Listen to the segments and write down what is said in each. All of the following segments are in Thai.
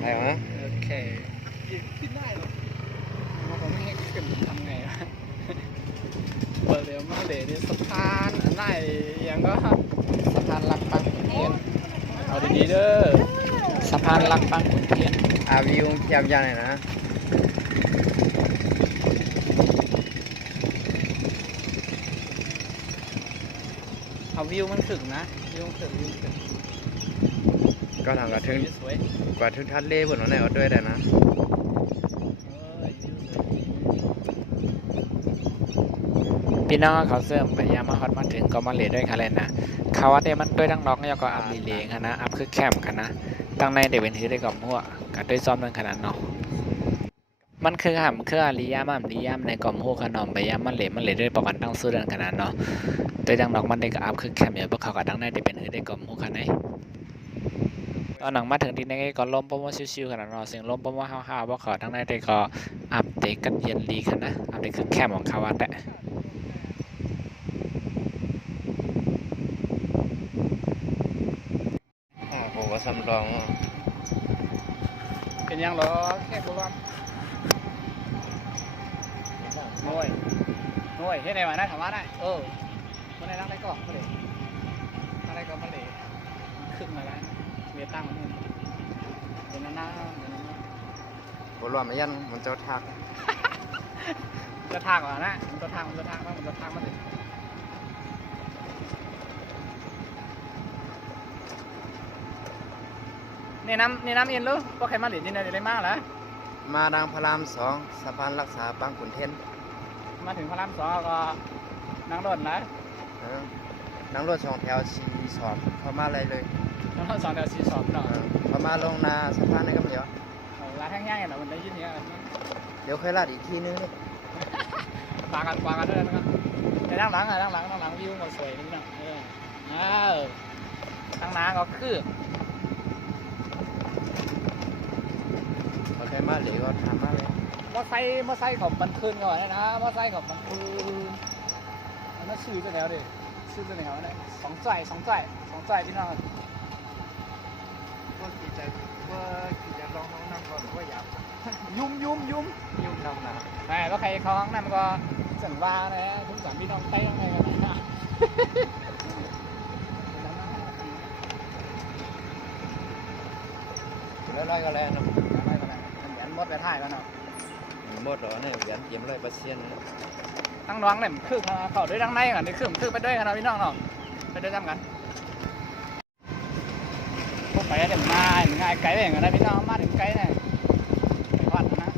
ได้ไหมโอเคขึ้นได้หรอผมไม่ให้ขึ้นทำไงวะเปิดเดี๋ยวมาเดี๋ยวสะพานอะไรอย่างก็สะพานลักปังขุนเทียนเอาดีๆเด้อสะพานลักปังขุนเทียนวิวเทียบยังไงนะเอาวิวมันถึงนะวิวถึงก็ทำกระทึงสวยกว่าทึงทัดเล่บนวันไหนก็ด้วยได้นะพี่น้องเขาเสริมพยายามมาฮอตมาถึงก็มาเลด้วยค่ะเลยนะเขาว่าเดี๋ยวมันด้วยดังน็อกเนี่ยก็อัพลีเลงค่ะนะอัพคือแคมค่ะนะตั้งในเดี๋ยวเป็นถือได้กับหัวกับด้วยซ้อมนั่นขนาดเนาะมันคือหำคืออาริยามอัมริยามในกล่อมหัวขนมพยายามมันเหลด้วยประกันตั้งสู้เดินขนาดเนาะด้วยดังน็อกมันได้กับอัพคือแคมอยู่พวกเขากับดังในเดี๋ยวเป็นถือได้กับหัวขนาดตอนหนังมาถึงที่นี่ก็ล้มป้อมว่าชิวๆขนาดเนาะเสียงล้มป้อมว่าฮ่าวๆพวกเขาทั้งในเดี๋ยวก็อัพเด็กกันเย็นลีค่ะนะอัพเด็กคือแคมของเขาว่าแต่โอ้โหสำรองเป็นยังเหรอแค่กูว่าหน่วยที่ไหนมาได้ถามว่าได้มาได้นั่งได้ก่อนมาเลยนั่งได้ก่อนมาเลยขึ้นมาแล้วเมียตั้งมันเดี๋ยวนั่งบรวมไม่ยันมันเจ้าทักจะทางก่อนนะมันจะทางมาเลยนี่น้ำเย็นรู้ก็ใครมาหลินนี่ได้มากแล้วมาดังพระรามสองสะพานรักษาปังขุนเทียนมาถึงพระรามสองก็นั่งรถนะนั่งรถ2 แถว4 สอบพอมาอะไรเลยนั่งรถ2 แถว 4 สอบเนาะพอมาลงนาสะพานนี่ก็เดี๋ยวร้านแห้งๆเนาะมันได้ยินเนี้ยเดี๋ยวค่อยลาดอีกทีนึงนี่ปากันด้วยนะครับในด้านหลังวิวมันสวยนิดนึงทางน้ำก็คือพอใครมาเหลือก็ทำมาเลยมอไซค์ของมันคืนก่อนนะมอไซค์ของมันคืนมันชื่อจะแนวดิชื่อจะแนวนะสองจ่ายพี่น้องก็ขี่ใจลองน้องนั่งก่อนว่าอยากยุ่มน้องนะแต่ก็ใครเขาข้างนั้นก็สันว่านะทุกสามพี่น้องเต้ยังไงกันนะแล้วก็แล้วเนาะเหมือนมดไปถ่ายแล้วเนาะหมดเหรอเนี่ยเหรียญเตรียมเลยประเซียนนะตั้งน้องเนี่ยคือเขาด้วยตั้งในกันนี่คือไปด้วยกันนะพี่น้องเนาะไปด้วยกันพวกไปเดี๋ยวมาง่ายไกลไปอย่างนั้นนะพี่น้องมาถึงไกลเนี่ยไปวัดนะ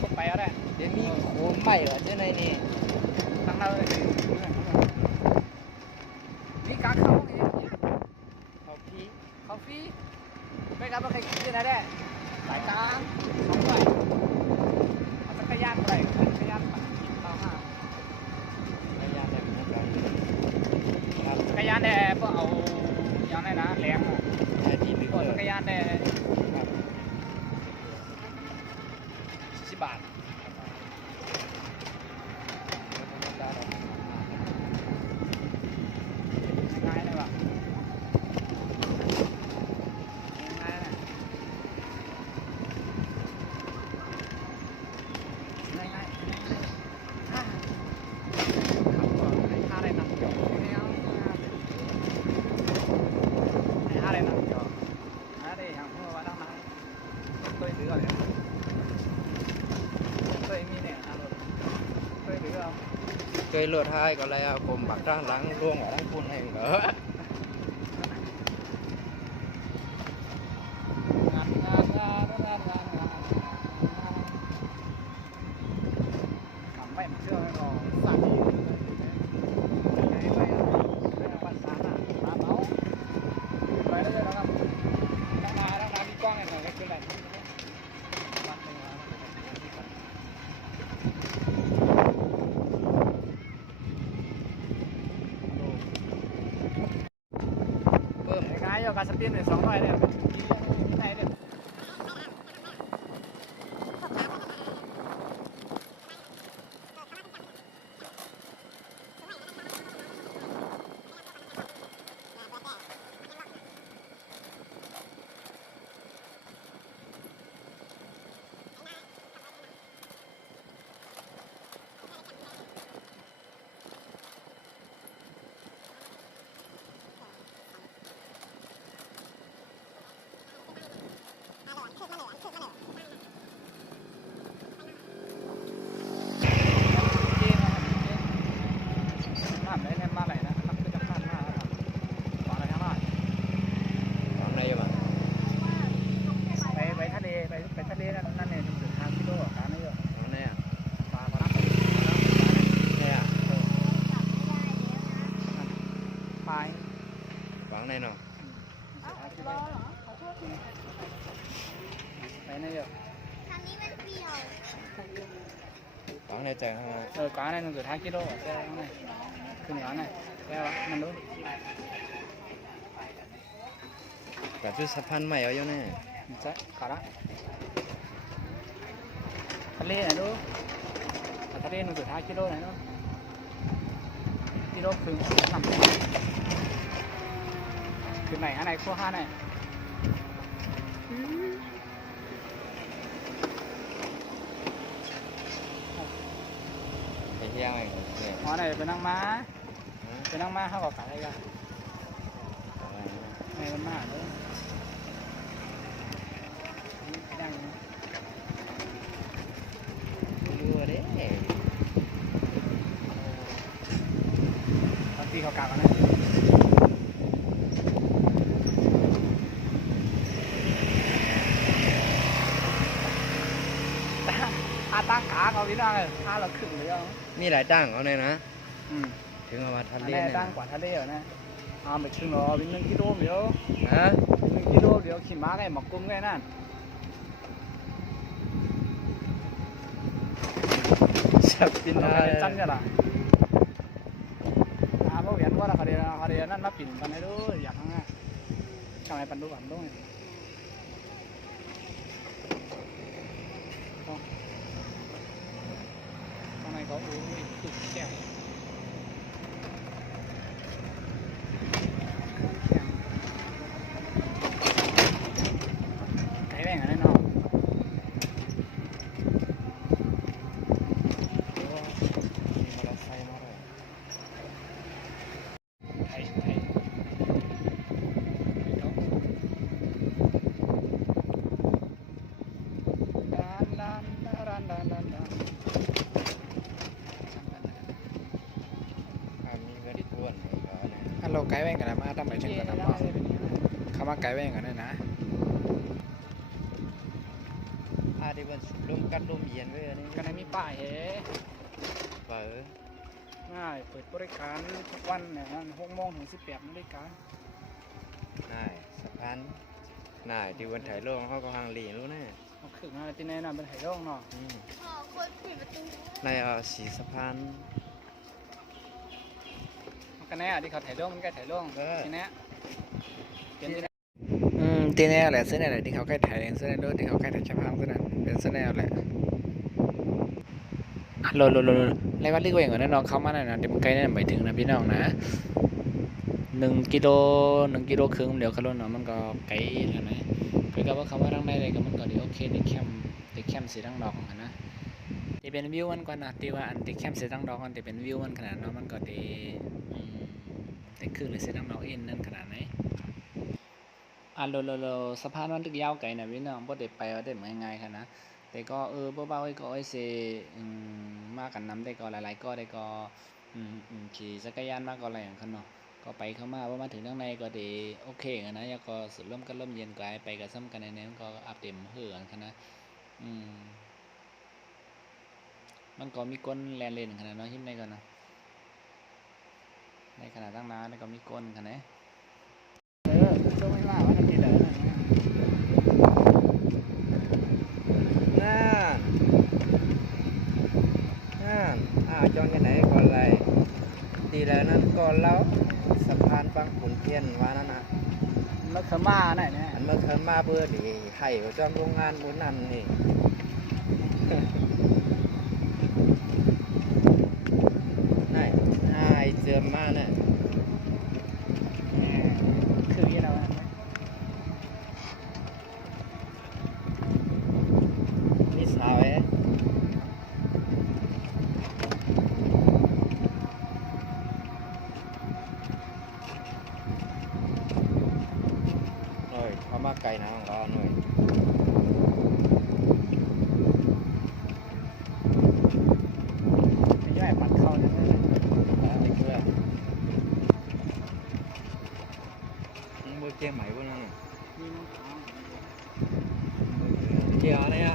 พวกไปแล้วได้เดี๋ยวมีโคมใหม่เหรอเจ้าในนี่ตั้งเราเลยนี่การเข้าเนี่ยเขาฟรีไม่รับว่าใครกินนะได้สายกลาง2 ด้วยเอาจักรยานไปจักรยานปั่นกินเตาห้าจักรยานเนี่ยพวกเอาอย่างไรนะแรงอ่ะพวกจักรยานเนี่ย40 บาทง่ายเลยว่ะเคยโหลดให้ก็เลยเอาผมบักด้านหลังร่วงออกทั้งคุณเองเหรอไม่เชื่อหรอกสั่งไปได้เลยนะครับตั้งนามีกล้องหน่อยก็คืออะไรง่ายๆการสปินเลย2 หน่อยเนี่ยที่ไหนเนี่ย ไปไหนเยอะ ทางนี้มันเปรี้ยว Có này chạy ha. Có này nó gửi 2 kg ở xe này. Từng đó này. Xe mình đúng. Cả chút sắp ăn mày ở vô nè. Sẽ có đó. Thật lê này đúng. Thật lê nó gửi 2 kg này đúng. Kg cứng nằm. Cái này hai này cua hai này. Cái heo này. Món nàyเป็นนางม้าเป็นนางม้าเขาก็ขายกันnày conม้าnữa đang Mua đấy. công ty họ cào cái này tăng cá có biết đâu rồi là khử đấy không Mi lại tăng ở này nè. ừถึงเอามาทะเล này เนี่ย tăng quả thale ở này mà chừng nó bên 1 kg biểu ฮะ 1 kg biểu chỉ má cái mọc cung cái này สับกิน nó ได้ cái chăn như là bố biển quá là họ đi nó pin con này đó giặt ha trong này pan đu bản đúng không trong này có ui cực kẹo cái này ở đây nó thầy thầyมีเงินที่ทวนให้ก่อนนะ ฮัลโหลไกด์แว่งกันนะมาตั้งไปถึงกันนะบอกเขามาไกด์แว่งกันนะ อาที่มันลมกัดลมเย็นไว้อันนี้ cái này mi phải hế เปิด ง่ายเปิดบริการทุกวันเนี่ย6 โมงถึง 18 นาฬิกา น่ายสะพานน่ายที่วันถ่ายรูปเขาก็ห่างหลีรู้แน่ เอาขึ้นมาที่นี่น่ะเป็นไหโล่งเนาะ ขอคนปิดประตู ในสีสะพาน มันก็แน่ที่เขาถ่ายโล่งมันก็ถ่ายโล่ง เออ ทีนี้เป็นที่ไหน ตีแน่แหละเส้นอะไรที่เขาใกล้ถ่ายเส้นนั้นด้วยที่เขาใกล้ถ่ายชับพังเส้นนั้นเป็นเส้นแนวแหละโลไรวัดเรียกว่าอย่างนั้นน้องเข้ามาหน่อยนะเดี๋ยวมันใกล้นั่นหมายถึงนะพี่น้องนะ1 กิโลครึ่งเดี๋ยวเขาลดเนาะมันก็ไกลแล้วนะเพื่อกับว่าเขาว่าตั้งได้เลยก็มันก็ดีโอเคในแคมป์สีดังดอกนะที่เป็นวิวมันก่อนนะที่ว่าอันที่แคมป์สีดังดอกมันที่เป็นวิวมันขนาดเนาะมันก็ดีแต่คือเลยสีดังดอกเอ็นนั่นขนาดไหนโลสะพานมันตึกยาวไกลนะพี่น้องบ่ได้ไปว่าได้เหมือนง่ายๆค่ะนะแต่ก็เบาๆก็เซมากันน้ำได้ก็หลายๆก็ได้ก็ขี่จักรยานมาก็อะไรอย่างนั้นเนาะก็ไปเข้ามาว่ามาถึงข้างในก็ดีโอเคกันนะแล้วก็สุดร่มก็เริ่มเย็นกลายไปกับซ้ำกันในนั้นก็อัปเต็มเหือกันนะมันก็มีก้นแลนเลนขนาดน้อยหิ้มในก่อนนะในขนาดตั้งน้าแล้วก็มีก้นขนาดนี้ ช่วงไม่ว่าว่าจะกินอะไร น่าจองกันไหนก่อนเลยตีแล้วนั้นก่อนแล้วสะพานบางขุนเทียนว่านั่นนะ nó khờ ma này nè อันเมื่อคืนมาเบื่อดีให้จอมโรงงานบุญนั่นนี่ này ai chưa ma nè khử như nào đi sao ấy rồi có má cây nào không có rồi cái này bật khâu nữa đi chưa không bơi che mày quá nè kia ở đây á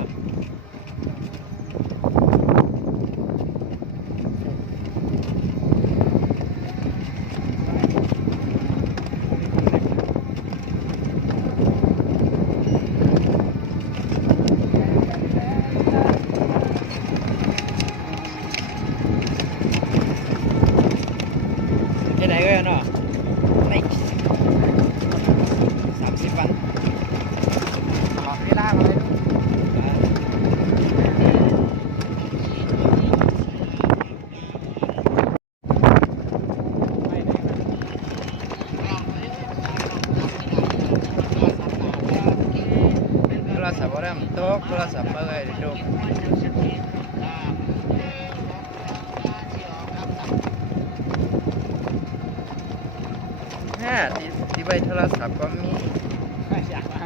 ศัพท์บ่ได้มันตกโทรศัพท์บ่ได้ตกที่ไว้โทรศัพท์ก็มี อยากมา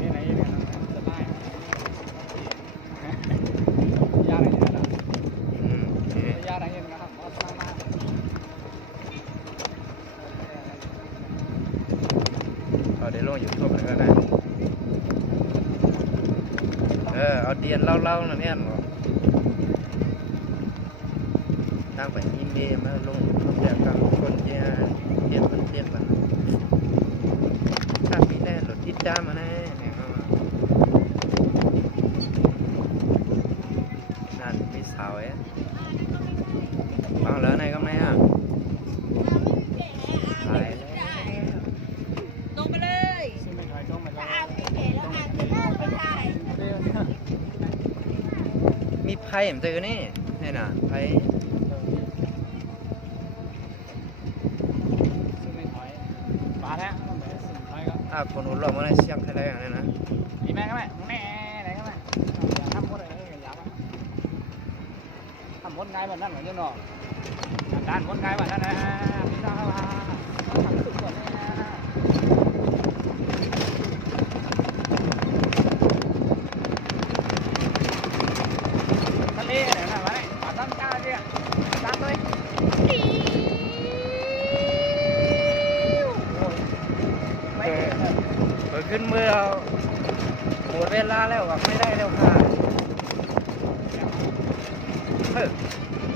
นี่ไหนเนี่ยจะได้ยากอะไรเนี่ยนะ โอเค ยากอะไรเนี่ยนะครับเอาสร้างมา เอาได้ลง YouTube แล้วก็ได้เอาเดียนเล่าๆนั่นเนี่ยบ่ตั้งไปอีเมลมาลงเดี๋ยวกับคนที่เดียนมันถ้ามีแน่รถติดตามมาแน่นั่นมีสาวฟังแล้วไหนก็ไหนอ่ะไปแล้ว ตรงไปเลย ซึ่งไม่ถอยต้องไปแล้ว อ่านไม่เห็นแล้วอ่านจะน่าไปถ่าย มีไพ่ผมเจอนี่น่ะไพ่ ซึ่งไม่ถอยมาแล้วเหมือนซึ่งถอยก็ คนหุ่นหล่อมาได้เสียงใครได้อย่างนี้นะ ดีแม่ก็แม่แม่ไหนก็แม่อย่าทำคนอะไรอย่ามาทำคนง่ายแบบนั้นเหมือนเจ้าหนอการคนง่ายแบบนั้นนะพี่น้องมาทำสุดก่อนนะทะเลไหนมาไหนมาตั้งกาเนี่ยตั้งเลยไม่ เปิดขึ้นเมื่อหมดเวลาแล้วไม่ได้แล้วค่ะ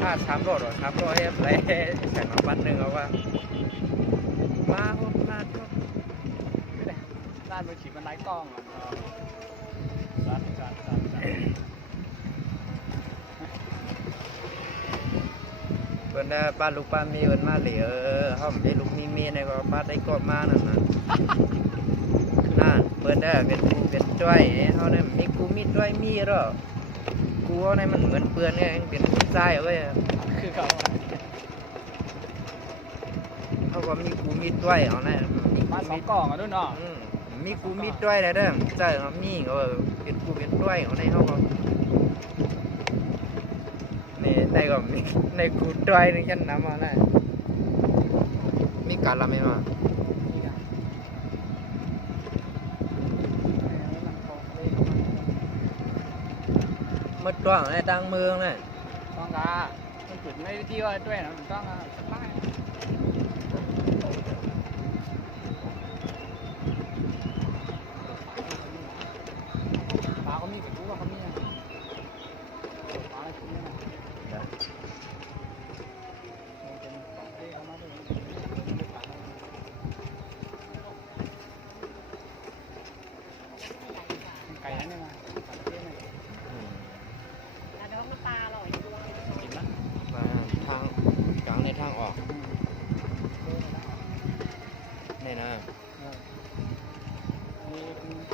ถ้า3 รถหรอ3 รถอะไรใส่มาปันหนึ่งเอาว่ามาพบมาพบ ด้านมือถือมันไร้กล้องอ่ะจัดเพิ่นได้ป้าลูกป้ามีเพิ่นมาเหลือเขาไม่ได้ลูกมีเมียในก็ป้าได้กอดมานั่นน่ะนั่นเพิ่นได้เป็นกูเป็นจ้อยเขาเนี่ยมีกูมีจ้อยมีหรอกูเอาในมันเหมือนเปื้อนเนี่ยเป็นผู้ชายเว้ย คือเขา เขาก็มีกูมีจ้อยเอาเนี่ย มาสองกล่องอ่ะด้วยเนาะ มีกูมีจ้อยอะไรเด้อใช่เขามีก็เป็นกูเป็นจ้อยเอาในเขาก็นี่ในก็มีในกูจ้อยนึงยันน้ำมาได้มีการละไหมมาเมื่อก่อนในดังเมืองเนี่ย ต้องกามันจุดไม่ที่ว่าด้วยนะมันต้องสบายปลาเขามีกับกูว่าเขามีนะปลาอะไรกูเนี่ยนะไก่นั่นเนี่ยนะปลาเตี้ยเนี่ย แต่น้องน้ำปลาอร่อยด้วย กินนะ มาทางกลางในทางออกนี่นะ มี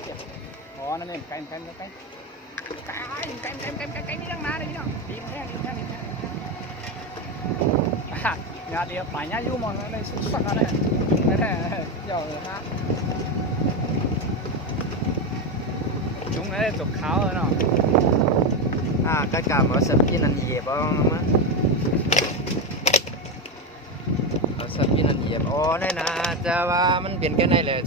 เจ็บอ๋อนั่นเองไก่นี่ตั้งนานเลยพี่น้องดีแท้งานเดียวป่ายายุ่งมองอะไรสุดสักอะไรนั่นแหละเจ้าฮะจุ้งนั่นจบขาวเลยเนาะ ก็กลับมาสับกินอันเหยียบเอามาเอาสับกินอันเหยียบอ๋อนี่นะจะว่ามันเปลี่ยนกันได้เลย